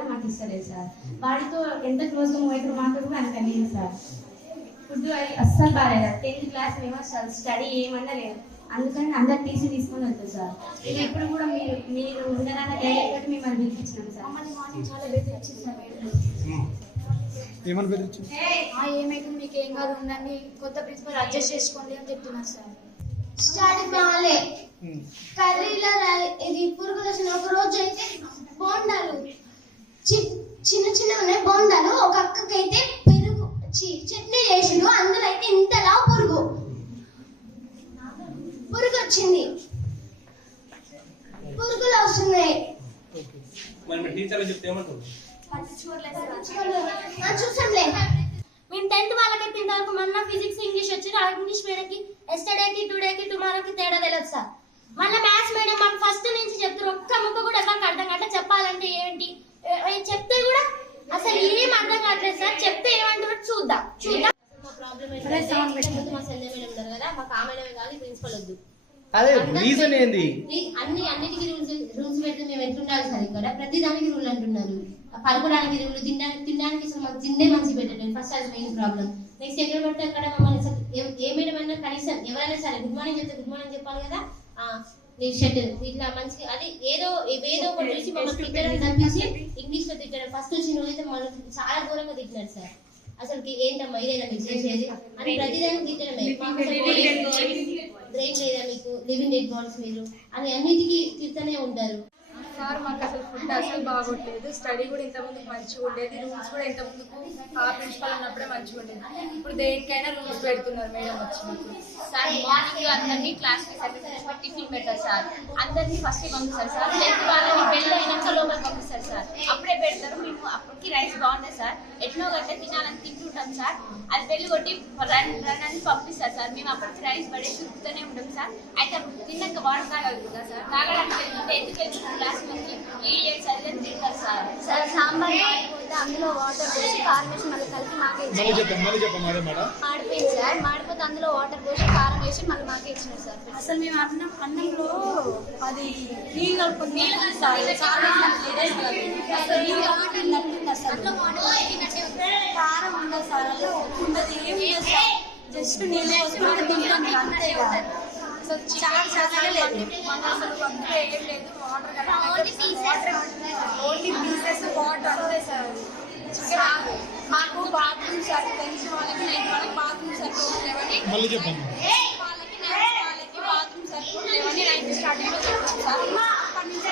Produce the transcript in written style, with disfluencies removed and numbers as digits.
కూడా మాకు ఇస్తలేదు సార్. వాడితో ఎంత క్లోజ్గా మూవ్ అయితే మాకు కూడా అంత లేదు సార్. ఫుడ్ అది అస్సలు బాగాలేదు. 10th క్లాస్ మేము అసలు స్టడీ ఏమన్నా లేదు. అందుకని అందరు తీసుకొని వస్తుంది సార్. ఇది ఎప్పుడు కూడా మీరు ఉండరాన్న డైరెక్ట్ మిమ్మల్ని పిలిపించినాం సార్. మమ్మల్ని మార్నింగ్ చాలా బెదిరించింది సార్. ఏమని బెదిరించింది? ఏమైతే మీకు ఏం కాదు ఉండండి, కొత్త ప్రిన్సిపల్ అడ్జస్ట్ చేసుకోండి అని చెప్తున్నారు సార్. స్టడీ బాగాలే, కర్రీలో ఇది పురుగులు వచ్చిన. ఒక రోజు అయితే బోండాలు చిన్న చిన్న ఉన్నాయి బోండాలు, ఒక అక్కకైతే పెరుగు చట్నీ చేసిండు, అందులో అయితే ఇంతలా పురుగు వచ్చింది, పురుగులు వస్తున్నాయి. చూసాంలే. మేము 10th వాళ్ళకైతే ఇంతవరకు మొన్న ఫిజిక్స్ ఇంగ్లీష్ వచ్చి ఇంగ్లీష్ మీడియంకి ఎస్టర్డేకి టుడేకి టుమారోకి తేడా తెలియదు సార్. మళ్ళీ మ్యాథ్స్ మీడియం మాకు ఫస్ట్ నుంచి చెప్తారు, ఒక్క ముక్క కూడా ఎవరికి అర్థం కావట్లేదు. చెప్పాలంటే ఏంటి చెప్తే కూడా అసలు ఏం అర్థం కావట్లేదు సార్. చెప్తే ఏమంటారు చూద్దాం. మా ప్రాబ్లం ఏంటంటే మా సెల్ మేడం ఉన్నారు కదా, మాకు ఆ మేడమే కాదు ప్రిన్సిపల్ వద్దు. అదే రీజన్ ఏంది? అన్నిటికీ రూల్స్ పెడితే మేము ఎట్లుండాలి సార్? ఇక్కడ ప్రతి దానికి రూల్ అంటున్నారు. పడుకోవడానికి రూల్, తినడానికి అసలు మాకు తిండే మంచి పెట్టలేదు. ఫస్ట్ అది మెయిన్ ప్రాబ్లం. నెక్స్ట్ ఎక్కడ పడితే అక్కడ మమ్మల్ని ఏ మేడం అయినా కనీసం ఎవరైనా సరే గుడ్ మార్నింగ్ చెప్తే గుడ్ మార్నింగ్ చెప్పాలి కదా. షర్ట్ ఇట్లా మంచిగా అది ఏదో ఒకటి చూసి మమ్మల్ని తిట్టడం తప్పించి ఇంగ్లీష్ లో తిట్టడం. ఫస్ట్ వచ్చిన రోజైతే మనకి చాలా ఘోరంగా తిట్టినారు సార్. అసలు ఏంటమ్మా ఇదేనా మీకు చేసేది అని ప్రతిదానికి తిట్టడమే. బ్రెయిన్ లేదా మీకు, లివింగ్ డెడ్ బాడీస్ మీరు అని అన్నిటికీ తిడుతూనే ఉంటారు సార్. మాకు అసలు ఫుడ్ అసలు బాగోట్లేదు, స్టడీ కూడా ఇంతకుముందుకు మంచిగా ఉండేది, రూల్స్ కూడా ఇంతకుముందుకు ఆ ప్రిన్సిపల్ ఉన్నప్పుడే మంచిగా ఉండేది. ఇప్పుడు దేనికైనా రూల్స్ పెడుతున్నారు మేడం వచ్చినప్పుడు. సార్ మార్నింగ్ అందరినీ క్లాస్కి టిఫిన్ పెట్టారు సార్. అందరినీ ఫస్ట్ పంపిస్తారు సార్. 10th వాళ్ళని బెల్ అయినాక లోపలికి పంపిస్తారు సార్. అప్పుడే పెడతారు. మేము అప్పటికి రైస్ బాగుంటుంది సార్. ఎట్నో గట్టే తినాలని తింటుంటాం సార్. అది బెల్ కొట్టి రన్ అని పంపిస్తారు సార్. మేము అప్పటికి రైస్ పడే చూస్తూనే ఉంటాం సార్. అయితే తిన్నాక వాటర్ తాగలుగుతా సార్. తాగడానికి వెళ్తుంటే ఎందుకు వెళ్తున్నారు క్లాస్ నుంచి ఈడియట్స్ అదే తింటారు సార్. సార్ సాంబార్ మాడిపోతే అందులో వాటర్ పోసి కారం వేసి మళ్ళీ కలిపి మాకే మాడిపోయింది సార్. మాడిపోతే అందులో వాటర్ పోసి కారం వేసి మళ్ళీ మాకే ఇచ్చినారు సార్. అసలు మేము అన్నంలో అది నీళ్ళు కారం ఉండదు సార్, అలా ఉప్పు ఉండదు, ఏం లేదు సార్. జస్ట్ నీళ్ళు పోసుకుంటే తింటాం అంతే కదా. అసలు చాలా చాలా లేదు, అసలు అంతే ఏం లేదు. వాటర్ ఓన్లీ పీసెస్ వాటర్ అంతే సార్. మాకు బాత్రూమ్ సార్ తెలిసిన వాళ్ళకి 9th వాళ్ళకి బాత్రూమ్ సరిపోతుంది లేవని, వాళ్ళకి 9th వాళ్ళకి బాత్రూమ్ సరిపోతుంది లేవని 9th స్టార్టింగ్లో చెప్పారు సార్. అప్పటి నుంచి